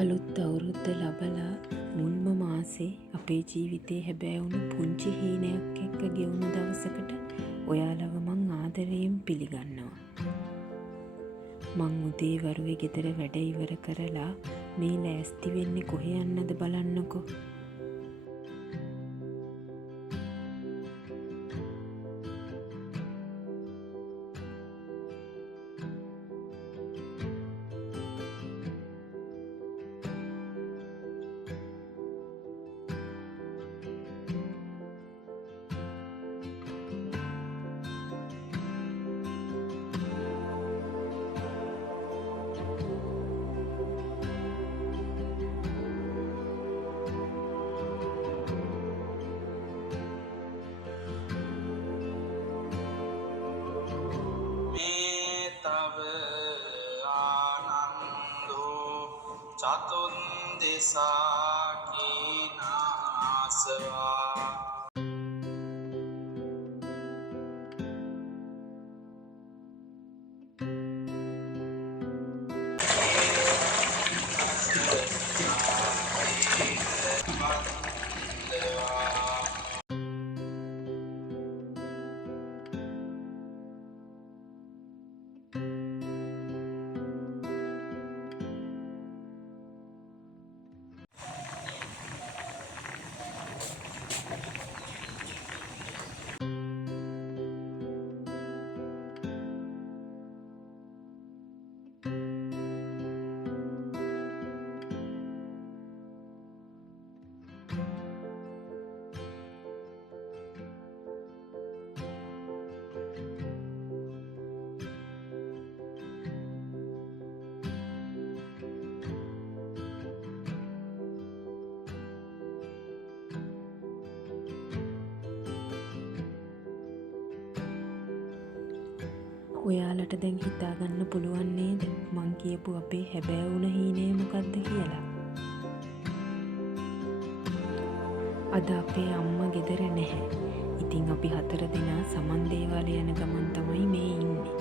අලුත් අවුරුද්ද ලබලා මුල්ම මාසේ අපේ ජීවිතේ හැබෑවුණු පුංචි හීනයක් එක්ක ගෙවුණු දවසකට ඔයාලව මං ආදරයෙන් පිළිගන්නවා. මං උදේ වරුවේ ගෙදර වැඩ ඉවර කරලා මේ ලෑස්ති වෙන්නේ කොහේ යන්නද බලන්නකෝ. චතුන්දෙසා කීනාසවා ඔයාලට දැන් හිතාගන්න පුළුවන් නේද මං කියපු අපේ හැබෑ වුණ හීනය මොකක්ද කියලා. අද අපේ අම්මා ගෙදර නැහැ. ඉතින් අපි 4 දෙනා සමන් දේවාලය යන ගමන් තමයි මේ ඉන්නේ.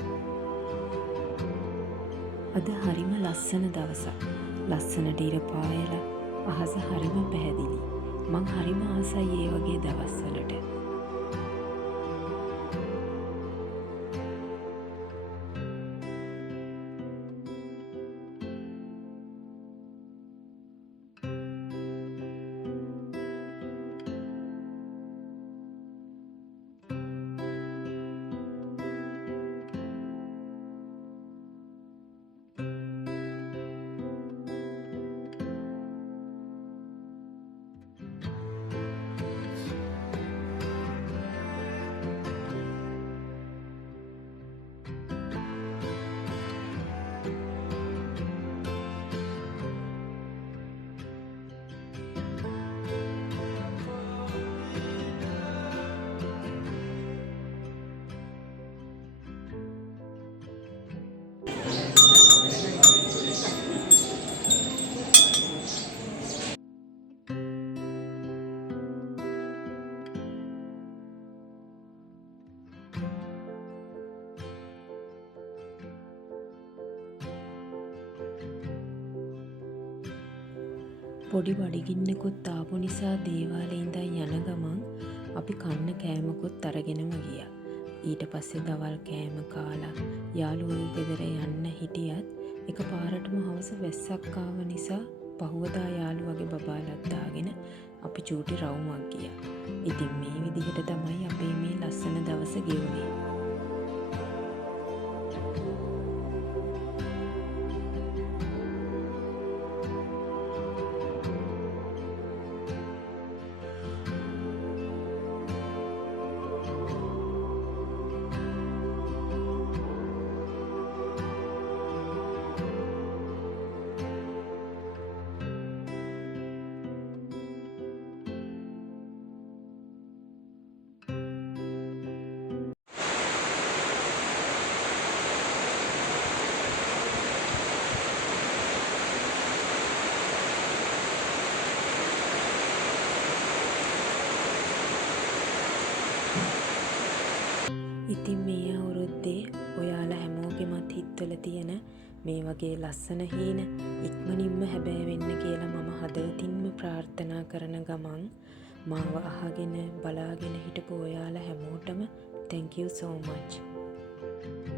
අද හරිම ලස්සන දවසක්. ලස්සනට ඉර පායලා අහස හරිම පැහැදිලි. මං හරිම ආසයි ඒ වගේ දවස්වලට. පොඩි බඩගින්නෙකුත් ආපු නිසා දේවාලේ ඉඳන් යන ගමන් අපි කන්න කෑමකුත් අරගෙනම ගියා. ඊට පස්සේ දවල් කෑම කාලා යාළුවෝ ගෙදර යන්න හිටියත් එකපාරටම හවස වැස්සක් ආව නිසා පහුවදා යාළුවගේ බබාලත් දාගෙන අපි චූටි රවුමක් ගියා. ඉතින් මේ විදිහට තමයි අපේ මේ ලස්සන දවස ගෙවුනේ. ඉතින් මේ අවුරුද්දේ ඔයාලා හැමෝගෙමත් හිත්වල තියෙන මේ වගේ ලස්සන හීන ඉක්මනින්ම හැබෑ වෙන්න ප්‍රාර්ථනා කරන ගමන් මාව අහගෙන බලාගෙන හිටපු ඔයාලා හැමෝටම thank you so much.